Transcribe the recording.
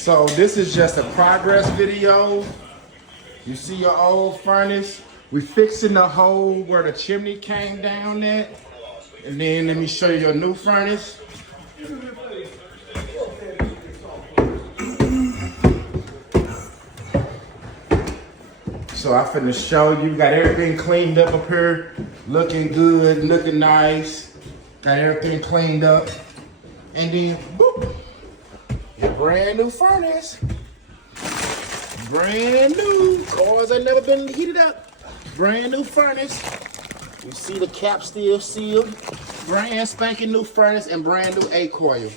So this is just a progress video. You see your old furnace? We fixing the hole where the chimney came down at. And then let me show you your new furnace. So I finna show you, got everything cleaned up here, looking good, looking nice. Got everything cleaned up. And then, boop, your brand new furnace. Brand new, cars ain't never been heated up. Brand new furnace. You see the cap still sealed. Brand spanking new furnace and brand new A-coil.